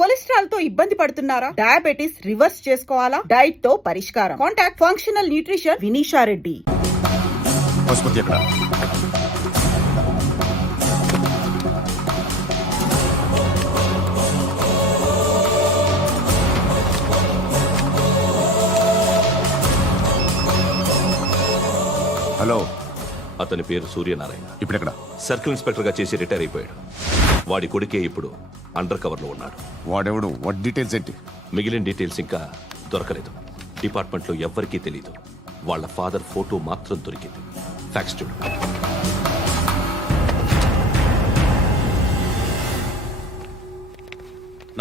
Cholesterol తో ఇబ్బంది పడుతున్నారా? డయాబెటిస్ రివర్స్ చేసుకోవాలా? డైట్ తో పరిష్కారం. Contact functional nutrition Vinisha Reddy. Pashupati ఎక్కడ? హలో, అతని పేరు సూర్యనారాయణ. ఇప్పుడెక్కడ? సర్కిల్ ఇన్స్పెక్టర్ గా చేసి రిటైర్ అయిపోయాడు. వాడి కొడుకే ఇప్పుడు అండర్ కవర్ లో ఉన్నాడు. వాడెవడు? వాట్ డీటెయిల్స్ ఏంటి? మిగిలిన డీటెయిల్స్ ఇంకా దొరకలేదు. డిపార్ట్మెంట్ లో ఎవ్వరికీ తెలీదు. వాళ్ళ ఫాదర్ ఫోటో మాత్రం దొరికింది. ఫ్యాక్స్ చూడు.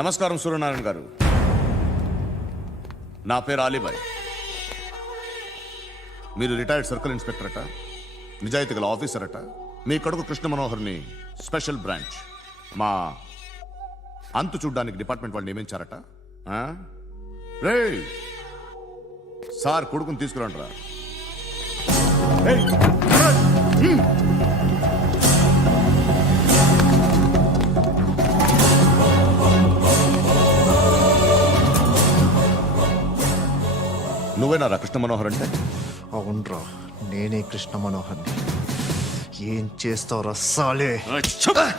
నమస్కారం సూర్యనారాయణ గారు. నా పేరు అలీబాయ్. మీరు రిటైర్డ్ సర్కిల్ ఇన్స్పెక్టర్ అట, నిజాయితీ గల ఆఫీసర్ అట. మీ కొడుకు కృష్ణ మనోహర్ని స్పెషల్ బ్రాంచ్ మా అంతు చూడ్డానికి డిపార్ట్మెంట్ వాళ్ళు నియమించారట. రే సార్, కొడుకుని తీసుకురండి రా. నువ్వేనా రా కృష్ణ మనోహర్ అంటే? అవునరా, నేనే కృష్ణ మనోహర్ని. ఏం చేస్తావురా సాలే?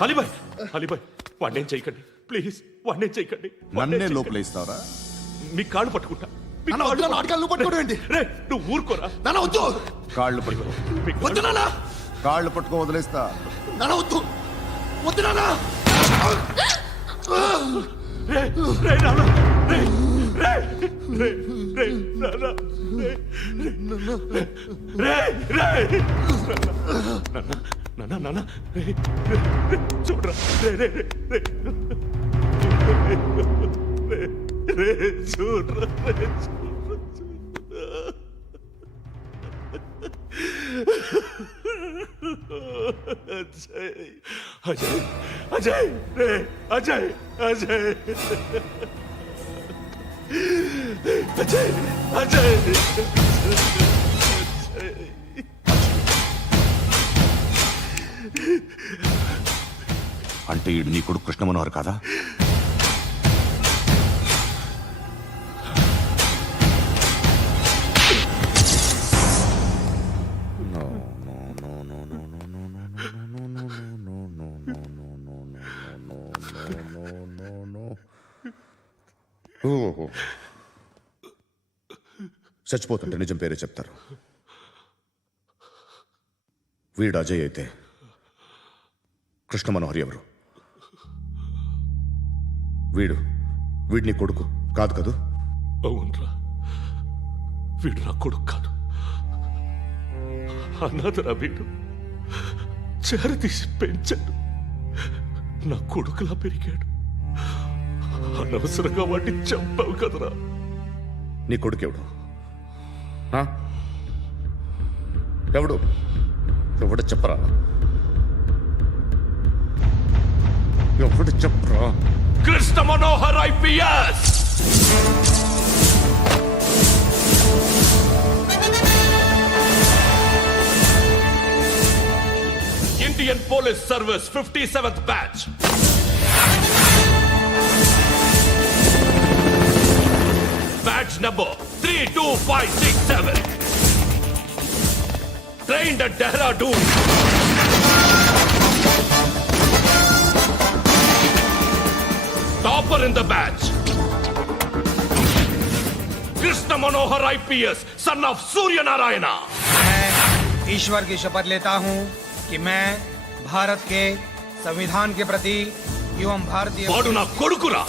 అలీబాయ్, అలీబాయ్, వాడినేం చేయకండి ప్లీజ్, వాడినేం చేయకండి. నన్నే లోపలేస్తావరా? మీ కాళ్ళు పట్టుకుంటా. నువ్వు ఊరుకోరా. కాళ్ళు పట్టుకో. కాళ్ళు పట్టుకో, వదిలేస్తా. చూడరా, చూడరా. అజయ్, అజయ్, అజయ్, అజయ్, అజయ్, అజయ్. అంటే ఈడు నీ కొడుకు కృష్ణ మనోహర్ కాదా? చచ్చిపోతుంటే నిజం పేరే చెప్తారు. వీడు అజయ్ అయితే కృష్ణ మనోహర్ ఎవరు? వీడిని కొడుకు కాదు కదూ? అవునరా, వీడు నా కొడుకు కాదు. అన్నదరా వీడు. చేరతీసి పెంచాడు. నా కొడుకులా పెరిగాడు. అనవసరంగా వాడిని చంపావు కదరా. నీ కొడుకెవడు? ఎవడు? ఎవడు చెప్పరా? ఎవడు చెప్పరా? Krishna Manohar IPS. Indian police service 57th batch. Batch number 32567. Trained at Dehradun. Topper in the batch. Krishna Manohar IPS, son of Surya Narayana. मैं ईश्वर की शपथ लेता हूं कि मैं भारत के संविधान के प्रति एवं भारतीय वाडु ना कोडुकुरा.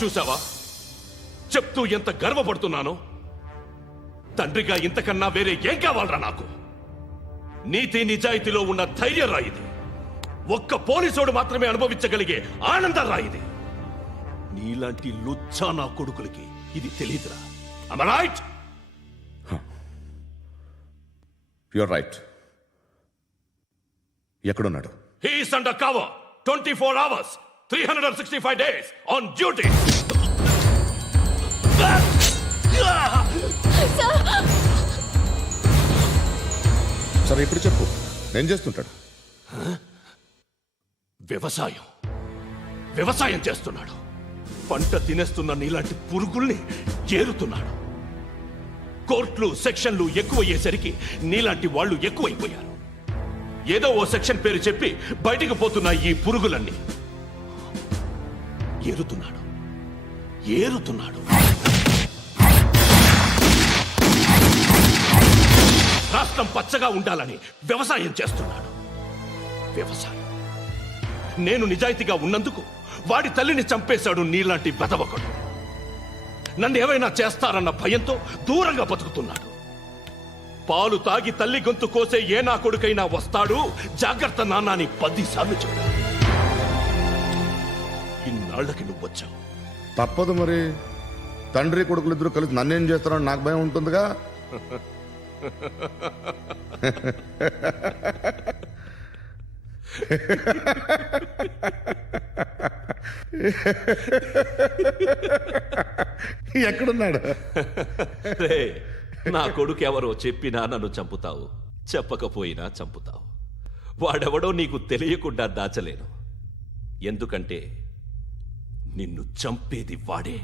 చూసావా, చెప్తూ ఎంత గర్వపడుతున్నానో. తండ్రిగా ఇంతకన్నా వేరే ఏం కావాలరా నాకు? నీతి నిజాయితీలో ఉన్న ధైర్యం రా ఇది. ఒక్క పోలీసోడు మాత్రమే అనుభవించగలిగే ఆనందం రా ఇది. నీలాంటి లుచ్చా నా కొడుకులకి ఇది తెలీదురా. Am I right? You're right. ఎక్కడున్నాడు? He is under cover 24 hours 365 days on duty. సరే ఇప్పుడు చెప్పు. ఏం చేస్తుంటాడు? వ్యవసాయం చేస్తున్నాడు. పంట తినేస్తున్న నీలాంటి పురుగుల్ని ఏరుతున్నాడు. కోర్టులు సెక్షన్లు ఎక్కువయ్యేసరికి నీలాంటి వాళ్ళు ఎక్కువైపోయారు. ఏదో ఓ సెక్షన్ పేరు చెప్పి బయటికి పోతున్న ఈ పురుగులన్నీ ఏరుతున్నాడు. రాష్ట్రం పచ్చగా ఉండాలని వ్యవసాయం చేస్తున్నాడు. నేను నిజాయితీగా ఉన్నందుకు వాడి తల్లిని చంపేశాడు నీలాంటి బెదవకుడు. నన్ను ఏమైనా చేస్తారన్న భయంతో దూరంగా బతుకుతున్నాడు. పాలు తాగి తల్లి గొంతు కోసే ఏ నా కొడుకైనా వస్తాడు, జాగ్రత్త నాన్న అని 10 సార్లు చెప్పాడు. ఇన్నాళ్లకి నువ్వు వచ్చావు. తప్పదు మరి. తండ్రి కొడుకులు ఇద్దరు కలిసి నన్నేం చేస్తారని నాకు భయం ఉంటుందిగా. ఎక్కడున్నాడు? రే, నా కొడుకు ఎవరో చెప్పినా నన్ను చంపుతావు, చెప్పకపోయినా చంపుతావు. వాడెవడో నీకు తెలియకుండా దాచలేను. ఎందుకంటే నిన్ను చంపేది వాడే.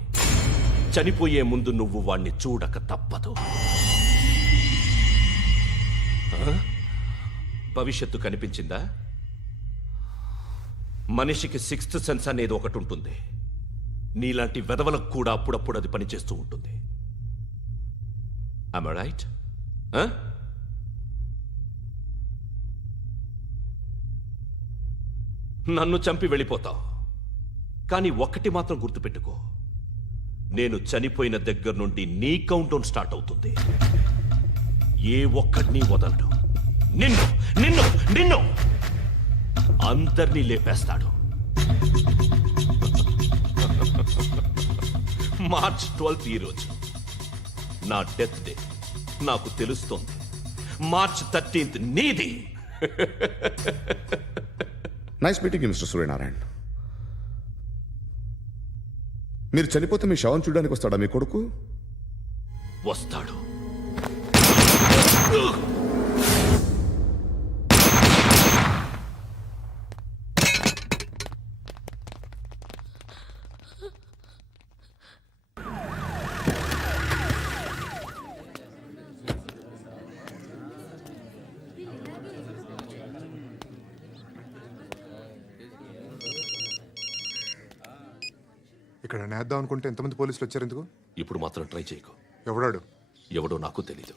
చనిపోయే ముందు నువ్వు వాణ్ణి చూడక తప్పదు. భవిష్యత్తు కనిపించిందా? మనిషికి 6th సెన్స్ అనేది ఒకటి ఉంటుంది. నీలాంటి వెధవలకు కూడా అప్పుడప్పుడు అది పనిచేస్తూ ఉంటుంది. Am I right? నన్ను చంపి వెళ్ళిపోతావు. కానీ ఒక్కటి మాత్రం గుర్తుపెట్టుకో, నేను చనిపోయిన దగ్గర నుండి నీ కౌంటౌన్ స్టార్ట్ అవుతుంది. ఏ ఒక్కడిని వదలడు. నిన్ను అందరినీ లేపేస్తాడు. మార్చ్ 12 ఈ రోజు నా డెత్ డే. నాకు తెలుస్తోంది. మార్చ్ 13 నీది. Nice meeting mister Suryanarayana. మీరు చనిపోతే మీ శవం చూడడానికి వస్తాడా మీ కొడుకు? వస్తాడు. ఇక్కడ నేద్దాం అనుకుంటే ఎంతమంది పోలీసులు వచ్చారు ఎందుకు? ఇప్పుడు మాత్రం ట్రై చేయకు. ఎవడాడు? ఎవడో నాకు తెలీదు.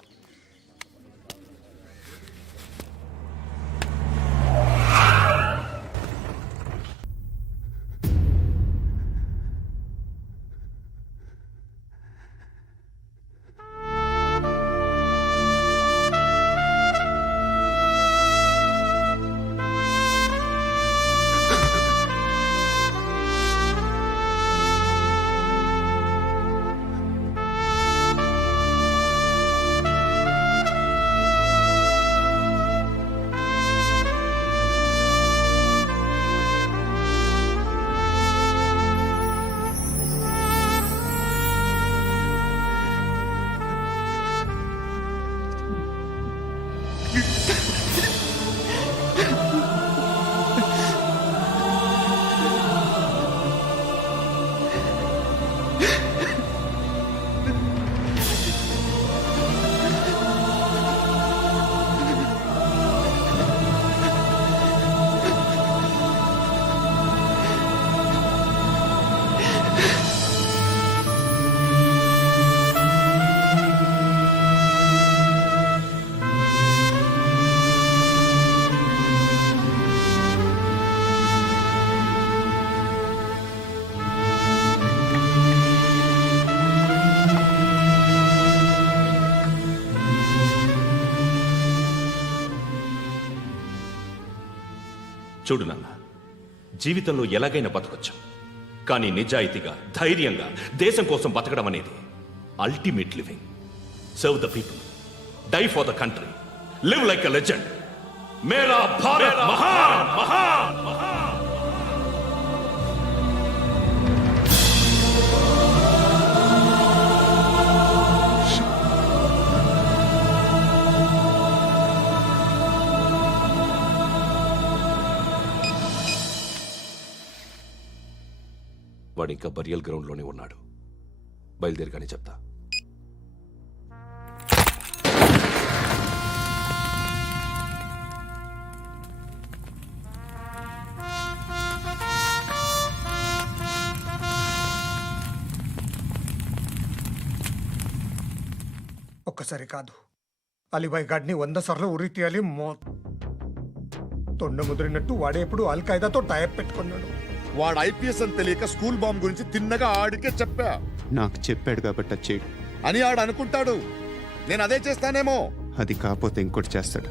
చూడు నాన్న, జీవితంలో ఎలాగైనా బతకొచ్చు. కానీ నిజాయితీగా, ధైర్యంగా దేశం కోసం బతకడం అనేది ultimate living. Serve the people, die for the country, live like a legend. మేరా భారత్ మహాన్ మహాన్ మహాన్. వాడు ఇంకా బరియల్ గ్రౌండ్లోనే ఉన్నాడు. బయలుదేరగానే చెప్తా. ఒక్కసారి కాదు, అలీబాయ్ గాడిని 100 సార్లు ఉరి తీయాలి. తొండ ముదిరినట్టు వాడేప్పుడు అల్ ఖైదాతో టైప్ పెట్టుకున్నాడు. వాడు ఐపీఎస్ అని తెలియక స్కూల్ బాంబ్ గురించి తిన్నగా ఆడికే చెప్పా నాకు చెప్పాడు కాబట్టి అది చేయడు. అని ఆడు అనుకుంటాడు. నేను అదే చేస్తానేమో. అది కాకపోతే ఇంకోటి చేస్తాడు.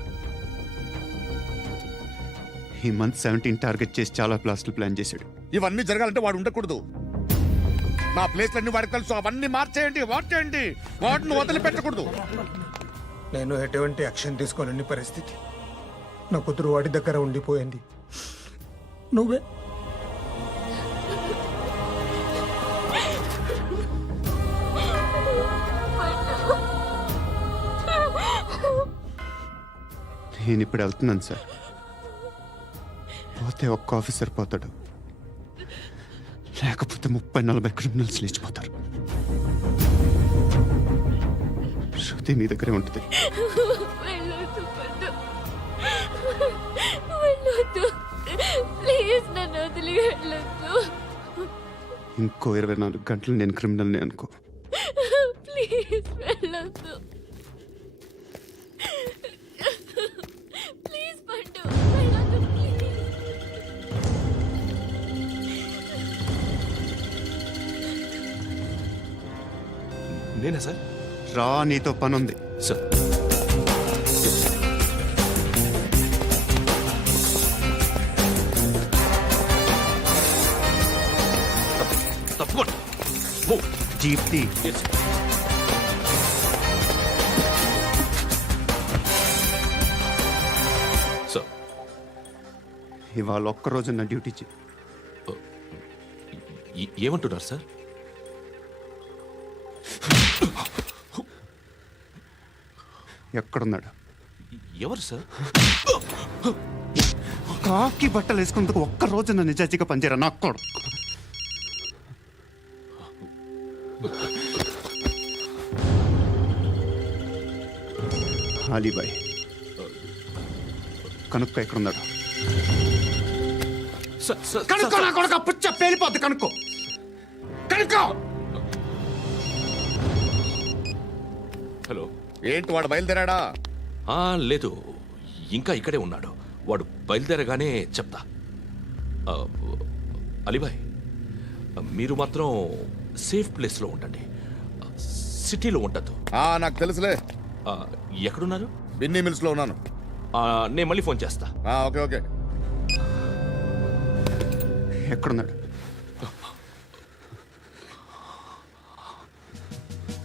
ఈ మంత్ 17 టార్గెట్ చేసి చాలా ప్లాస్టులు ప్లాన్ చేశాడు. ఇవన్నీ జరగాలంటే వాడు ఉండకూడదు. నా ప్లేస్లన్నీ వాడికి తెలుసు. అవన్నీ మార్చేయండి, వార్చేయండి. వాటిని వదిలిపెట్టకూడదు. నేను ఎటువంటి యాక్షన్ తీసుకోలేని పరిస్థితి. నా కూతురు వాడి దగ్గర ఉండిపోయింది. నువ్వే నేను ఇప్పుడు వెళ్తున్నాను సార్. పోతే ఒక్క ఆఫీసర్ పోతాడు, లేకపోతే 30-40 క్రిమినల్స్ లేచిపోతారు. శృతి మీ దగ్గరే ఉంటుంది. వెళ్ళొద్దు పద్దు. వెళ్ళొద్దు. ప్లీజ్ నన్ను వదిలి వెళ్ళొద్దు. ఇంకో 24 గంటలు నేను క్రిమినల్ని అనుకో. ప్లీజ్ వెళ్ళొద్దు. ప్లీజ్ పద్దు వెళ్ళొద్దు. నేనా సార్? రా, నీతో పని ఉంది. సార్, తప్పకుండా. జీప్తి సార్, ఇవాళ ఒక్కరోజు నా డ్యూటీ చేయి. ఏమంటున్నారు సార్? ఎక్కడున్నాడు? ఎవరు సార్? కాకి బట్టలు వేసుకున్నందుకు ఒక్కరోజు నా నిజాయితీగా పనిచేయరా నాకు కూడా. అలీబాయ్ కనుక్కో ఎక్కడున్నాడు. కనుక్కో నా కొడుకు, పుచ్చ పేలిపోద్ది. కనుక్కో కనుక్కో. హలో. ఏంటి వాడు బయలుదేరాడా? లేదు, ఇంకా ఇక్కడే ఉన్నాడు. వాడు బయలుదేరగానే చెప్తా. అలీబాయ్, మీరు మాత్రం సేఫ్ ప్లేస్లో ఉండండి. సిటీలో ఉండద్దు. నాకు తెలుసులే. ఎక్కడున్నారు? బిన్నీ మిల్స్ లో ఉన్నాను. నేను మళ్ళీ ఫోన్ చేస్తా. Okay okay. ఎక్కడున్నాడు?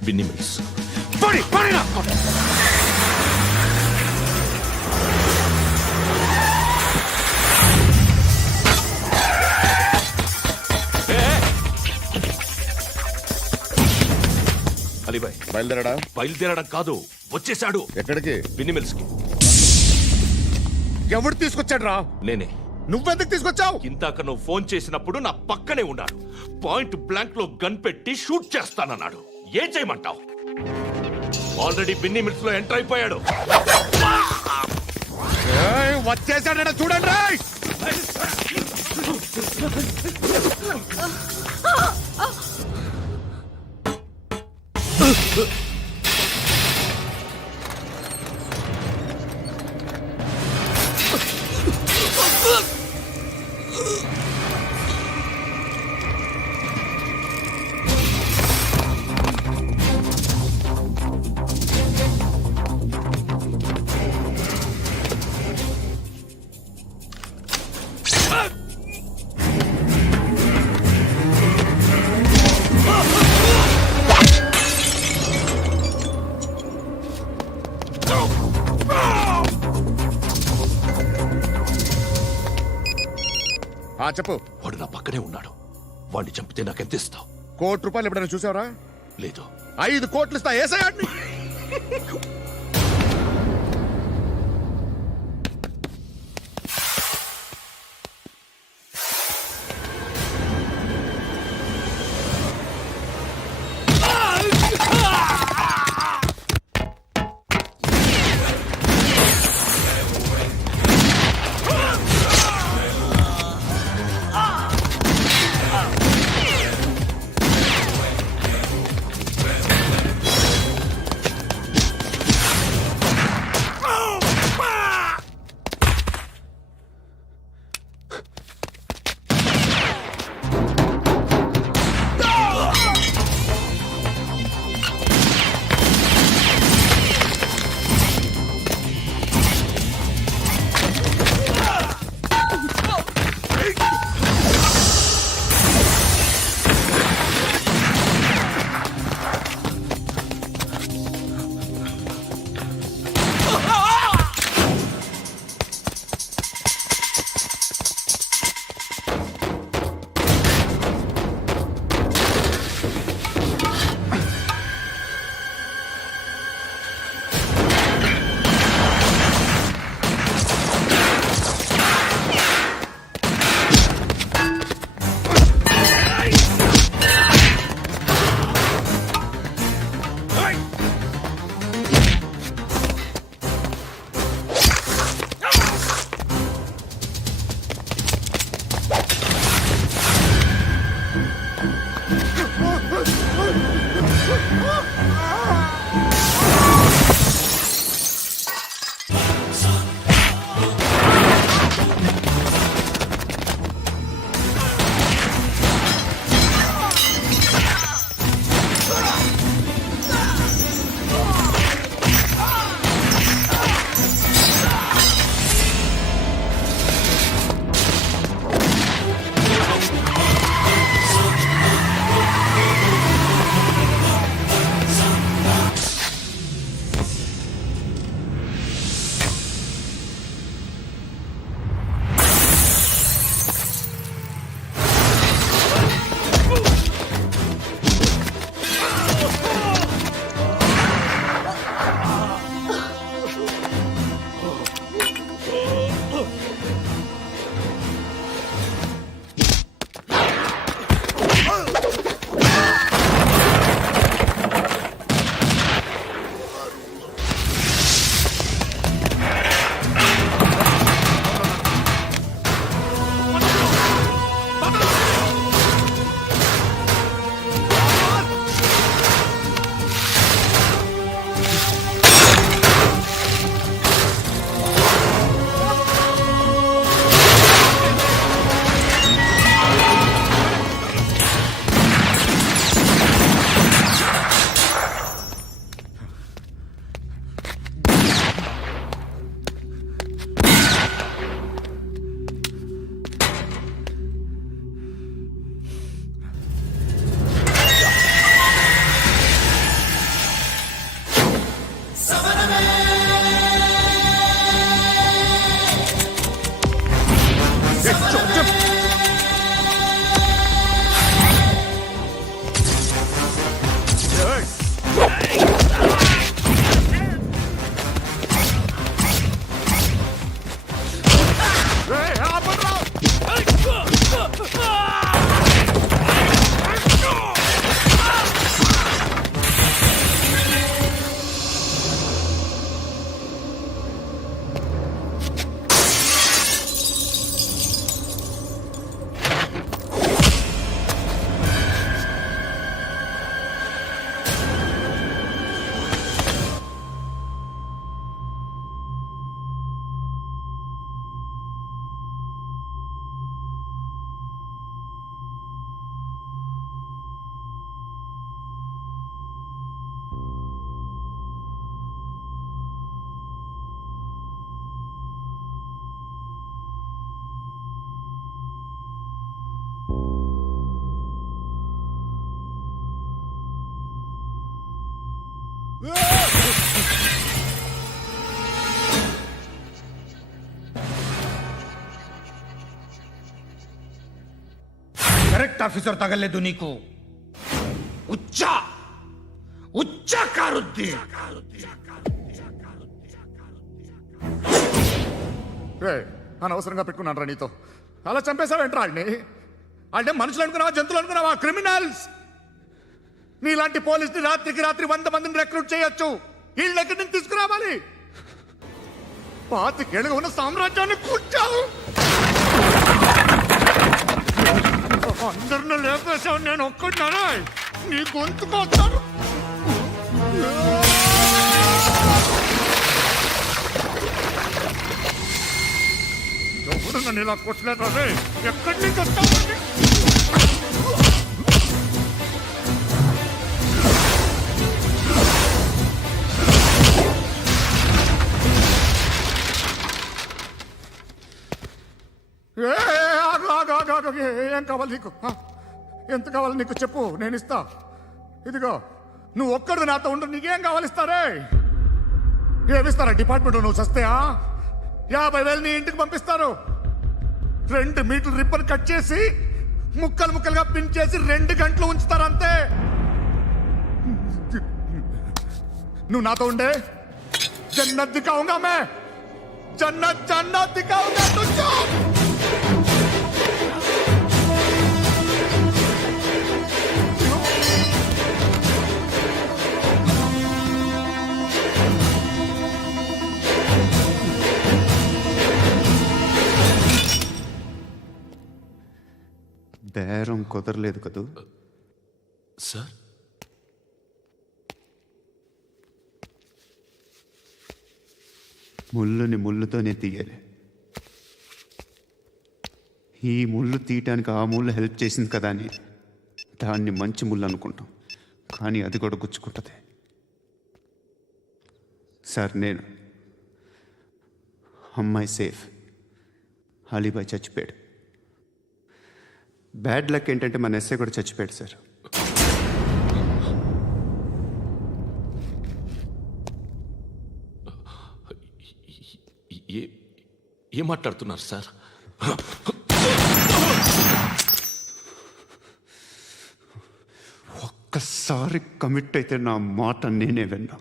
బిన్నీ మిల్స్. అలీబాయ్ బయలుదేరాడా? బయలుదేరడం కాదు, వచ్చేశాడు. ఎక్కడికి? బిన్నీ మిల్స్ కి. ఎవడు తీసుకొచ్చాడు రా? నేనే. నువ్వెందుకు తీసుకొచ్చావు? ఇందాక నువ్వు ఫోన్ చేసినప్పుడు నా పక్కనే ఉన్నాడు. పాయింట్ బ్లాంక్ లో గన్ పెట్టి షూట్ చేస్తానన్నాడు. ఏం చేయమంటావు? ఆల్రెడీ బిన్నీ మిల్స్ లో ఎంటర్ అయిపోయాడు. వచ్చేసాడ చూడండి రా. చెప్పు. వాడు నా పక్కనే ఉన్నాడు. వాడిని చంపితే నాకెంత ఇస్తావు? ₹1,00,00,000 ఎప్పుడైనా చూసావరా? లేదు. 5 కోట్లు ఇస్తా. ఏసయాడిని. करेक्ट ऑफिसर तगलेदू नीकू उच्चा उच्चा कारुद्दी అనవసరంగా పెట్టుకున్నాను రా నీతో అలా చంపేశావేంట్రా వాడిని అంటే మనుషులు అనుకున్నావా జంతువులు అనుకున్నావా క్రిమినల్స్ నీలాంటి పోలీసుని రాత్రికి రాత్రి 100 మందిని రిక్రూట్ చేయొచ్చు వీళ్ళ దగ్గర నుంచి తీసుకురావాలి పాతికేళ్ళుగా ఉన్న సామ్రాజ్యాన్ని కూర్చావు అందరిని లేపేశావు నేను ఒక్కడినారా నీ గొంతుకొస్తాను ఎవరు నన్ను ఇలా కొట్టలేదు రే ఎక్కడి నుంచి వస్తావు ఏం కావాలి నీకు ఎంత కావాలి నీకు చెప్పు నేను ఇస్తా ఇదిగో నువ్వు ఒక్కడు నాతో ఉండు నీకేం కావాలిస్తారే ఏమిస్తారా డిపార్ట్మెంట్ నువ్వు చస్తేయా 50,000 నీ ఇంటికి పంపిస్తారు 2 మీటర్లు రిబ్బన్ కట్ చేసి ముక్కలు ముక్కలుగా పిన్ చేసి 2 గంటలు ఉంచుతారు అంతే నువ్వు నాతో ఉండే జన్నత్ దిఖాऊंगा मैं जन्नत जन्नत दिखाऊंगा तुझको బేరం కుదరలేదు కదూ సార్ ముళ్ళుని ముళ్ళుతోనే తీయాలి ఈ ముళ్ళు తీయటానికి ఆ ముళ్ళు హెల్ప్ చేసింది కదా అని దాన్ని మంచి ముళ్ళు అనుకుంటాం కానీ అది కూడా గుచ్చుకుంటుంది సార్ నేను అమ్మాయి సేఫ్ అలీబాయ్ చచ్చిపోయాడు బ్యాడ్ లక్ ఏంటంటే మన ఎస్ఐ కూడా చచ్చిపోయాడు సార్ ఏం మాట్లాడుతున్నారు సార్ ఒక్కసారి కమిట్ అయితే నా మాట నేనే విన్నా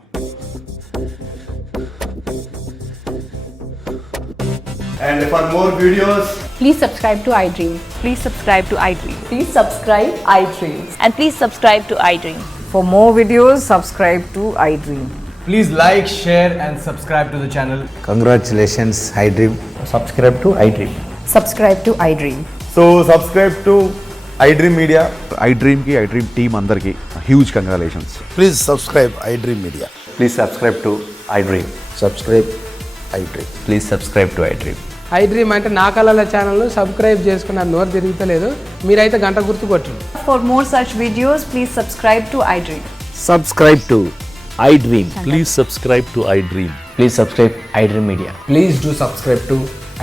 And for more videos, please subscribe to iDream. Please subscribe to iDream. Please subscribe iDream. And please subscribe to iDream. For more videos, subscribe to iDream. Please like, share and subscribe to the channel. congratulations, iDream. Subscribe to iDream. Subscribe to iDream. So, subscribe to iDream Media. iDream ki iDream team andarki huge congratulations. Please subscribe iDream Media. Please subscribe to iDream. Subscribe iDream. Please subscribe to iDream. iDream అంటే నా కళల channel subscribe చేసుకున్న నోరు తిరుగుతలేదు మీరైతే గంట గుర్తు కొట్టండి. For more such videos, please subscribe to iDream. Subscribe to iDream. Please subscribe to iDream. Please subscribe iDream Media. Please do subscribe to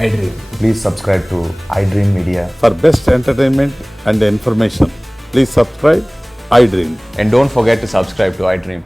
iDream. Please subscribe to iDream Media. For best entertainment and information, please subscribe iDream. And don't forget to subscribe to iDream.